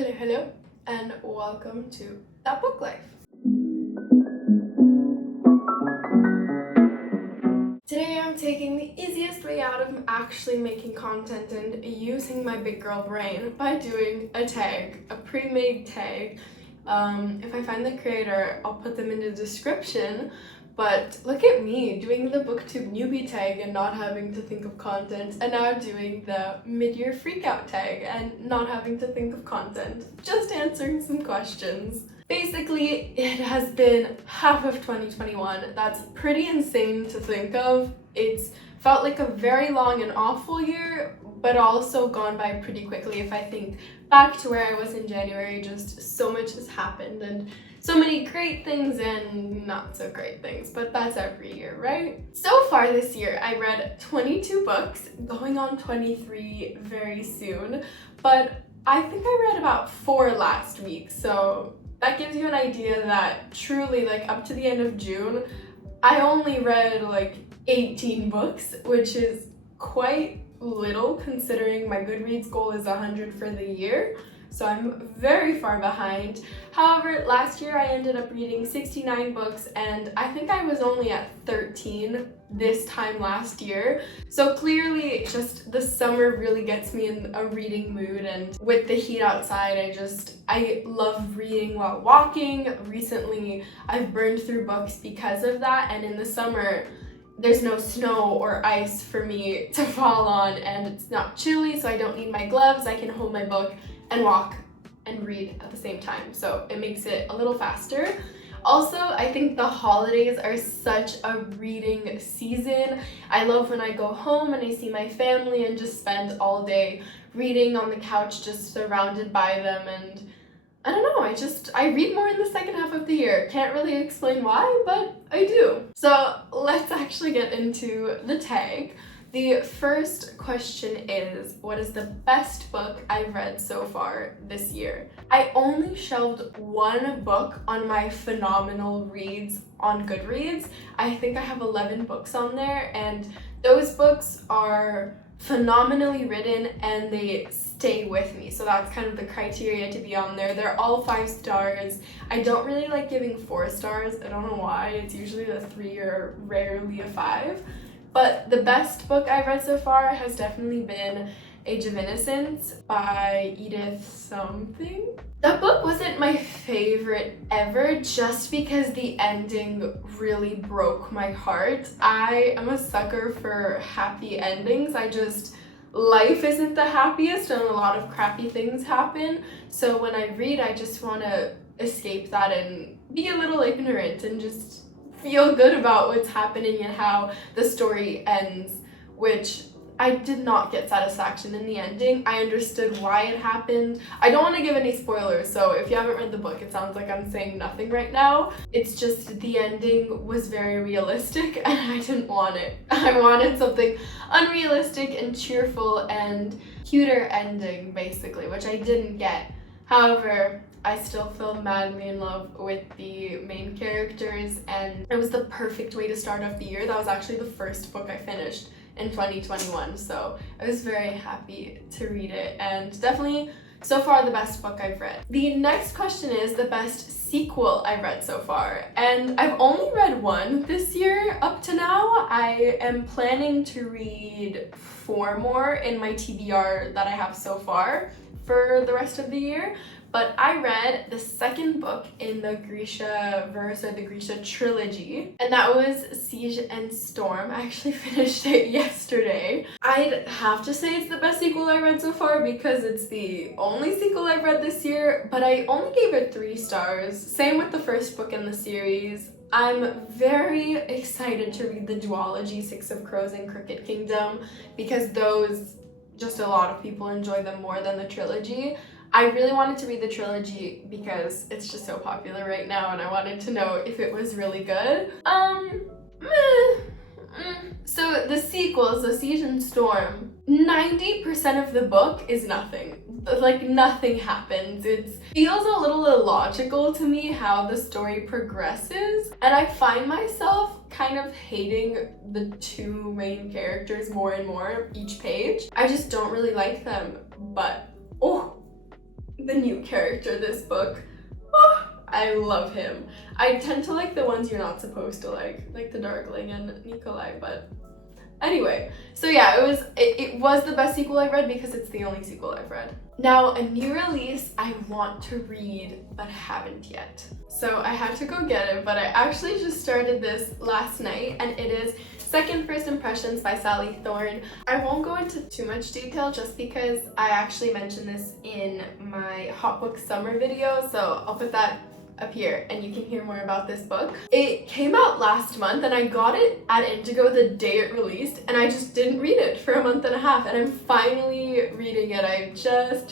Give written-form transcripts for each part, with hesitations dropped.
Hello, and welcome to That Book Life. Today I'm taking the easiest way out of actually making content and using my big girl brain by doing a tag, a pre-made tag. If I find the creator, I'll put them in the description. But look at me doing the booktube newbie tag and not having to think of content, and now doing the mid-year freakout tag and not having to think of content, just answering some questions. Basically, it has been half of 2021. That's pretty insane to think of. It's felt like a very long and awful year, but also gone by pretty quickly. If I think back to where I was in January, just so much has happened and so many great things and not so great things, but that's every year, right? So far this year, I read 22 books, going on 23 very soon, but I think I read about 4 last week, so that gives you an idea that truly, like, up to the end of June, I only read like 18 books, which is quite little considering my Goodreads goal is 100 for the year. So I'm very far behind. However, last year I ended up reading 69 books and I think I was only at 13 this time last year. So clearly just the summer really gets me in a reading mood, and with the heat outside, I love reading while walking. Recently I've burned through books because of that, and in the summer there's no snow or ice for me to fall on and it's not chilly, so I don't need my gloves. I can hold my book and walk and read at the same time, so it makes it a little faster. Also, I think the holidays are such a reading season. I love when I go home and I see my family and just spend all day reading on the couch, just surrounded by them, and I don't know, I read more in the second half of the year. Can't really explain why, but I do. So let's actually get into the tag. The first question is, what is the best book I've read so far this year? I only shelved one book on my phenomenal reads on Goodreads. I think I have 11 books on there, and those books are phenomenally written and they stay with me. So that's kind of the criteria to be on there. They're all 5 stars. I don't really like giving 4 stars. I don't know why. It's usually a 3 or rarely a 5. But the best book I've read so far has definitely been Age of Innocence by Edith something. That book wasn't my favorite ever just because the ending really broke my heart. I am a sucker for happy endings. Life isn't the happiest and a lot of crappy things happen. So when I read, I just want to escape that and be a little ignorant and just feel good about what's happening and how the story ends, which I did not get satisfaction in the ending. I understood why it happened. I don't want to give any spoilers, so if you haven't read the book, it sounds like I'm saying nothing right now. It's just the ending was very realistic and I didn't want it. I wanted something unrealistic and cheerful and cuter ending, basically, which I didn't get. However, I still fell madly in love with the main characters, and it was the perfect way to start off the year. That was actually the first book I finished in 2021, so I was very happy to read it, and definitely so far the best book I've read. The next question is the best sequel I've read so far, and I've only read one this year up to now. I am planning to read 4 more in my TBR that I have so far for the rest of the year. But I read the second book in the Grisha verse, or the Grisha trilogy, and that was Siege and Storm. I actually finished it yesterday. I'd have to say it's the best sequel I read so far because it's the only sequel I've read this year, but I only gave it 3 stars. Same with the first book in the series. I'm very excited to read the duology, 6 of Crows and Crooked Kingdom, because those, just a lot of people enjoy them more than the trilogy. I really wanted to read the trilogy because it's just so popular right now and I wanted to know if it was really good. So the sequels, the Siege and Storm, 90% of the book is nothing. Like, nothing happens. It feels a little illogical to me how the story progresses, and I find myself kind of hating the 2 main characters more and more each page. I just don't really like them, but oh, the new character this book. Oh, I love him. I tend to like the ones you're not supposed to like the Darkling and Nikolai, but anyway. So yeah, it was the best sequel I've read because it's the only sequel I've read. Now, a new release I want to read but haven't yet. So I had to go get it, but I actually just started this last night, and it is Second First Impressions by Sally Thorne. I won't go into too much detail just because I actually mentioned this in my Hot Book Summer video, so I'll put that up here and you can hear more about this book. It came out last month and I got it at Indigo the day it released, and I just didn't read it for a month and a half, and I'm finally reading it. I just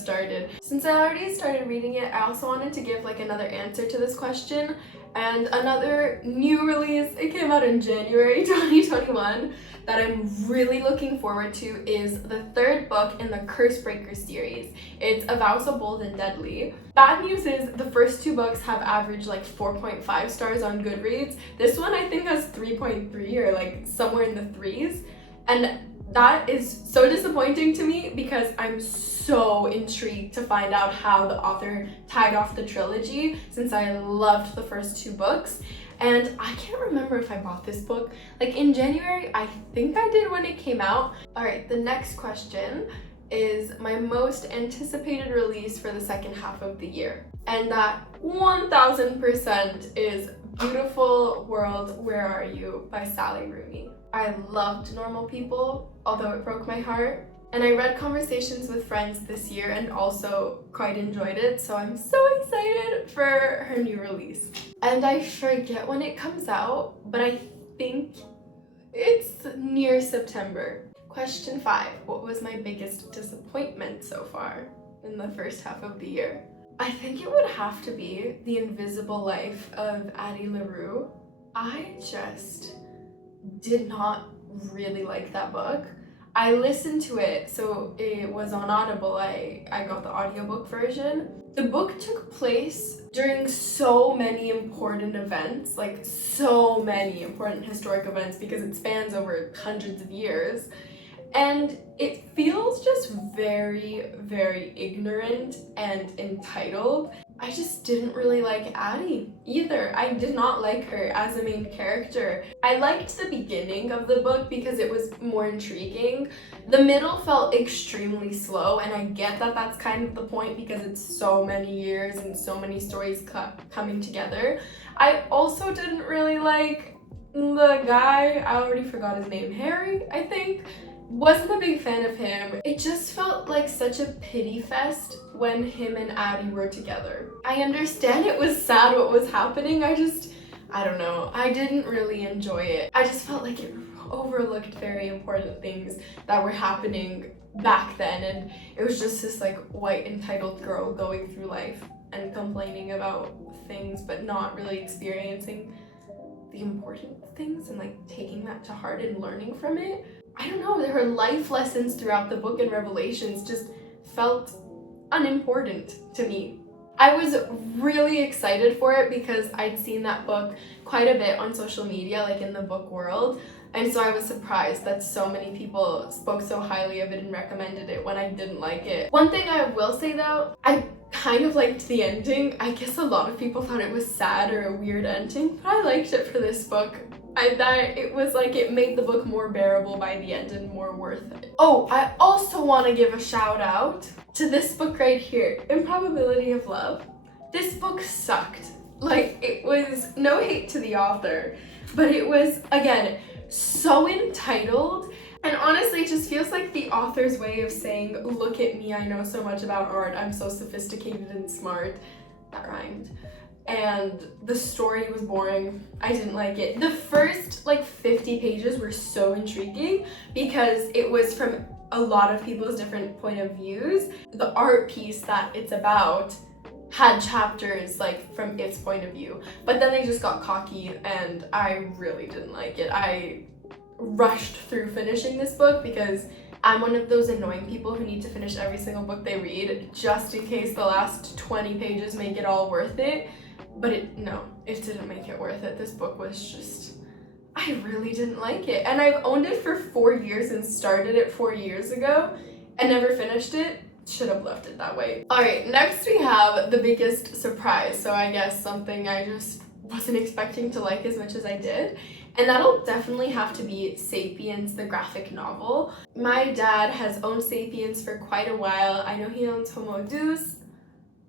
started. Since I already started reading it, I also wanted to give like another answer to this question. And another new release, it came out in January 2021, that I'm really looking forward to is the third book in the Cursebreaker series. It's A Vow So Bold and Deadly. Bad news is the first two books have averaged like 4.5 stars on Goodreads. This one I think has 3.3 or like somewhere in the threes. And that is so disappointing to me because I'm so intrigued to find out how the author tied off the trilogy, since I loved the first two books. And I can't remember if I bought this book like in January. I think I did when it came out. All right, the next question is my most anticipated release for the second half of the year. And that 1000% is Beautiful World, Where Are You by Sally Rooney. I loved Normal People, although it broke my heart. And I read Conversations with Friends this year and also quite enjoyed it, so I'm so excited for her new release. And I forget when it comes out, but I think it's near September. Question 5. What was my biggest disappointment so far in the first half of the year? I think it would have to be The Invisible Life of Addie LaRue. I just did not really like that book. I listened to it, so it was on Audible. I got the audiobook version. The book took place during so many important events, like so many important historic events, because it spans over hundreds of years. And it feels just very, very ignorant and entitled. I just didn't really like Addie either. I did not like her as a main character. I liked the beginning of the book because it was more intriguing. The middle felt extremely slow, and I get that that's kind of the point because it's so many years and so many stories coming together. I also didn't really like the guy, I already forgot his name, Harry, I think. Wasn't a big fan of him. It just felt like such a pity fest when him and Addie were together. I understand it was sad what was happening, I don't know. I didn't really enjoy it. I just felt like it overlooked very important things that were happening back then, and it was just this like white entitled girl going through life and complaining about things but not really experiencing the important things and like taking that to heart and learning from it. I don't know, her life lessons throughout the book and Revelations just felt unimportant to me. I was really excited for it because I'd seen that book quite a bit on social media, like in the book world, and so I was surprised that so many people spoke so highly of it and recommended it when I didn't like it. One thing I will say though, I kind of liked the ending. I guess a lot of people thought it was sad or a weird ending, but I liked it for this book. I thought it was like it made the book more bearable by the end and more worth it. Oh, I also want to give a shout out to this book right here, Improbability of Love. This book sucked. Like, it was no hate to the author, but it was, again, so entitled. And honestly, it just feels like the author's way of saying, look at me, I know so much about art, I'm so sophisticated and smart. That rhymed. And the story was boring. I didn't like it. The first like 50 pages were so intriguing because it was from a lot of people's different point of views. The art piece that it's about had chapters like from its point of view, but then they just got cocky and I really didn't like it. I rushed through finishing this book because I'm one of those annoying people who need to finish every single book they read just in case the last 20 pages make it all worth it. But it didn't make it worth it. This book was just, I really didn't like it. And I've owned it for 4 years and started it 4 years ago and never finished it. should have left it that way. Alright, next we have the biggest surprise. So I guess something I just wasn't expecting to like as much as I did. And that'll definitely have to be Sapiens, the graphic novel. My dad has owned Sapiens for quite a while. I know he owns Homo Deus,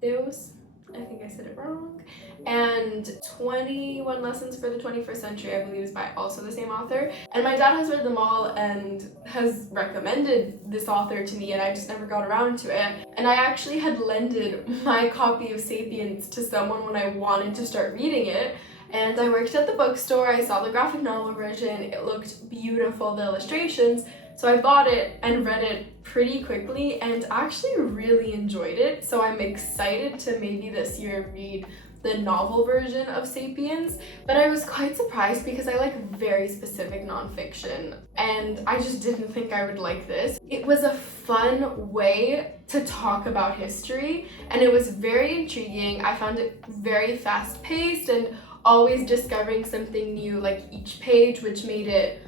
I think I said it wrong, and 21 Lessons for the 21st Century, I believe, is by also the same author. And my dad has read them all and has recommended this author to me, and I just never got around to it. And I actually had lended my copy of Sapiens to someone when I wanted to start reading it. And I worked at the bookstore, I saw the graphic novel version, it looked beautiful, the illustrations, so I bought it and read it pretty quickly and actually really enjoyed it. So I'm excited to maybe this year read the novel version of Sapiens, but I was quite surprised because I like very specific nonfiction and I just didn't think I would like this. It was a fun way to talk about history and it was very intriguing. I found it very fast-paced and always discovering something new like each page, which made it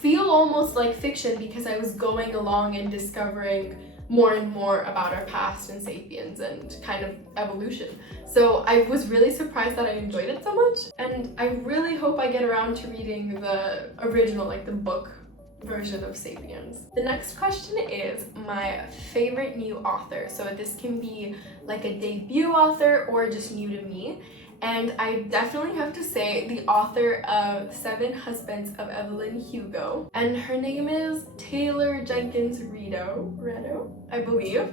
feel almost like fiction because I was going along and discovering more and more about our past and Sapiens and kind of evolution. So I was really surprised that I enjoyed it so much, and I really hope I get around to reading the original, like the book version of Sapiens. The next question is my favorite new author. So this can be like a debut author or just new to me. And I definitely have to say the author of 7 Husbands of Evelyn Hugo, and her name is Taylor Jenkins Redo, I believe.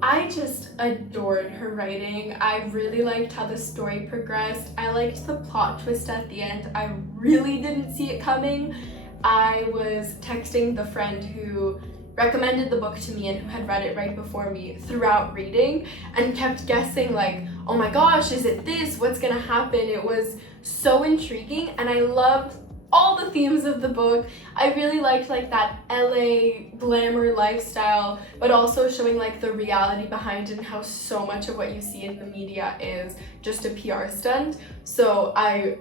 I just adored her writing. I really liked how the story progressed. I liked the plot twist at the end. I really didn't see it coming. I was texting the friend who recommended the book to me and who had read it right before me throughout reading and kept guessing like, oh my gosh, is it this? What's gonna happen? It was so intriguing and I loved all the themes of the book. I really liked like that LA glamour lifestyle, but also showing like the reality behind it and how so much of what you see in the media is just a PR stunt. So I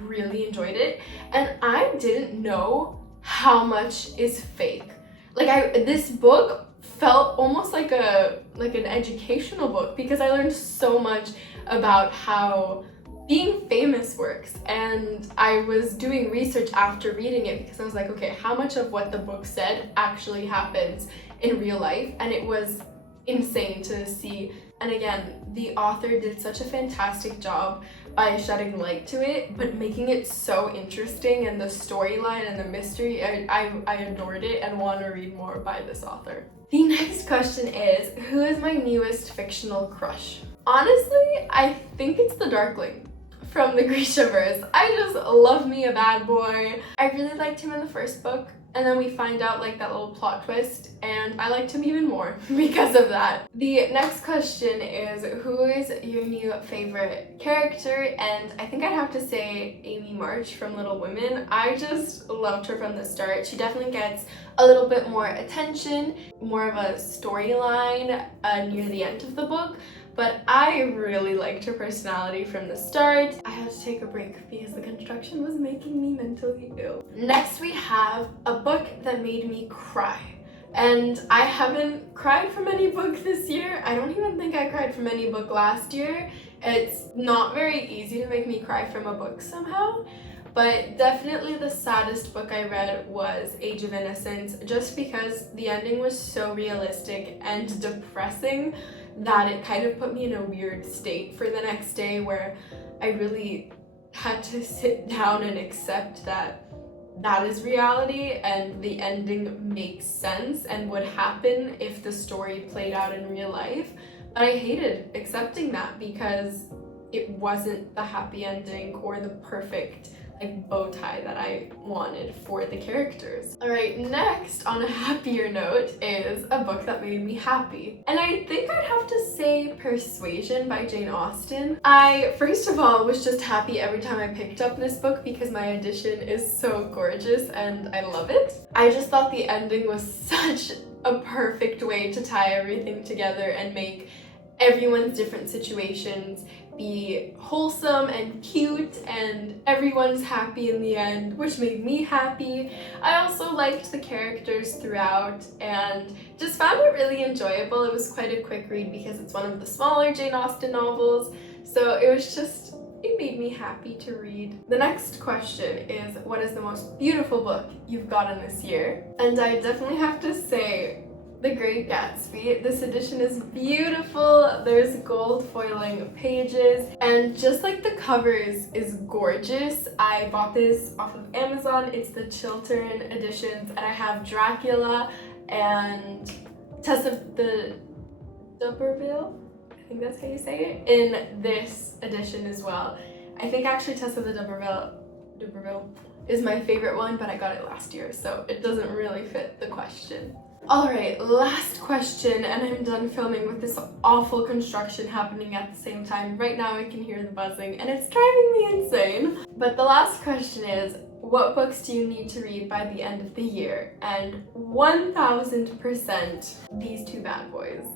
really enjoyed it and I didn't know how much is fake. Like this book felt almost like an educational book because I learned so much about how being famous works, and I was doing research after reading it because I was like, okay, how much of what the book said actually happens in real life? And it was insane to see. And again, the author did such a fantastic job by shedding light to it, but making it so interesting, and the storyline and the mystery, I adored it and want to read more by this author. The next question is, who is my newest fictional crush? Honestly, I think it's the Darkling from the Grisha verse. I just love me a bad boy. I really liked him in the first book, and then we find out like that little plot twist, and I liked him even more because of that. The next question is, who is your new favorite character? And I think I'd have to say Amy March from Little Women. I just loved her from the start. She definitely gets a little bit more attention, more of a storyline near the end of the book, but I really liked her personality from the start. I had to take a break because the construction was making me mentally ill. Next we have a book that made me cry. And I haven't cried from any book this year. I don't even think I cried from any book last year. It's not very easy to make me cry from a book somehow. But definitely the saddest book I read was Age of Innocence, just because the ending was so realistic and depressing that it kind of put me in a weird state for the next day, where I really had to sit down and accept that that is reality and the ending makes sense and would happen if the story played out in real life. But I hated accepting that because it wasn't the happy ending or the perfect bow tie that I wanted for the characters. Alright, next on a happier note is a book that made me happy. And I think I'd have to say Persuasion by Jane Austen. I, first of all, was just happy every time I picked up this book because my edition is so gorgeous and I love it. I just thought the ending was such a perfect way to tie everything together and make everyone's different situations be wholesome and cute and everyone's happy in the end, which made me happy. I also liked the characters throughout and just found it really enjoyable. It was quite a quick read because it's one of the smaller Jane Austen novels, so it made me happy to read. The next question is, what is the most beautiful book you've gotten this year? And I definitely have to say, The Great Gatsby. This edition is beautiful. There's gold foiling pages and just like the covers is gorgeous. I bought this off of Amazon. It's the Chiltern editions and I have Dracula and Tessa the D'Urberville, I think that's how you say it, in this edition as well. I think actually Tessa the D'Urberville is my favorite one, but I got it last year, so it doesn't really fit the question. Alright, last question, and I'm done filming with this awful construction happening at the same time. Right now I can hear the buzzing and it's driving me insane. But the last question is, what books do you need to read by the end of the year? And 1000% these two bad boys.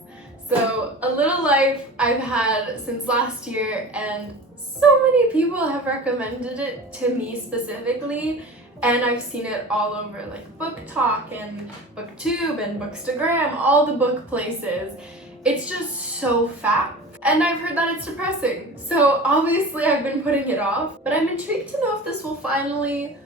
So A Little Life I've had since last year and so many people have recommended it to me specifically. And I've seen it all over like Book Talk and BookTube and Bookstagram, all the book places. It's just so fat. And I've heard that it's depressing. So obviously I've been putting it off, but I'm intrigued to know if this will finally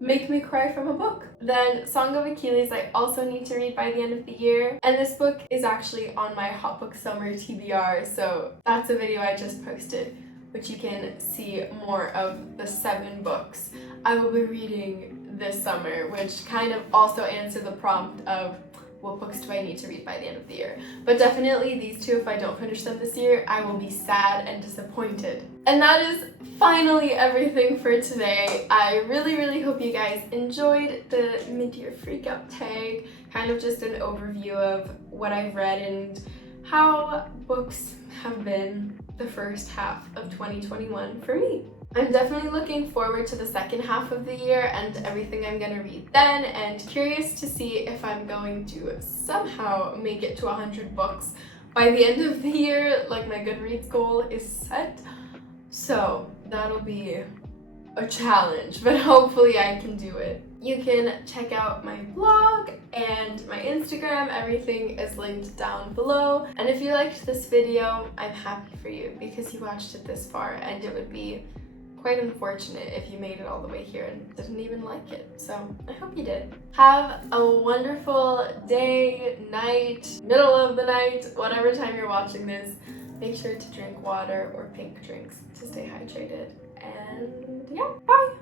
make me cry from a book. Then Song of Achilles I also need to read by the end of the year. And this book is actually on my Hot Book Summer TBR, so that's a video I just posted, which you can see more of the 7 books I will be reading this summer, which kind of also answer the prompt of what books do I need to read by the end of the year. But definitely these two, if I don't finish them this year, I will be sad and disappointed. And that is finally everything for today. I really hope you guys enjoyed the mid-year freakout tag, kind of just an overview of what I've read and how books have been the first half of 2021 for me. I'm definitely looking forward to the second half of the year and everything I'm gonna read then, and curious to see if I'm going to somehow make it to 100 books by the end of the year, like my Goodreads goal is set. So that'll be a challenge, but hopefully I can do it. You can check out my blog and my Instagram. Everything is linked down below. And if you liked this video, I'm happy for you because you watched it this far, and it would be quite unfortunate if you made it all the way here and didn't even like it. So I hope you did. Have a wonderful day, night, middle of the night, whatever time you're watching this. Make sure to drink water or pink drinks to stay hydrated. And yeah, bye!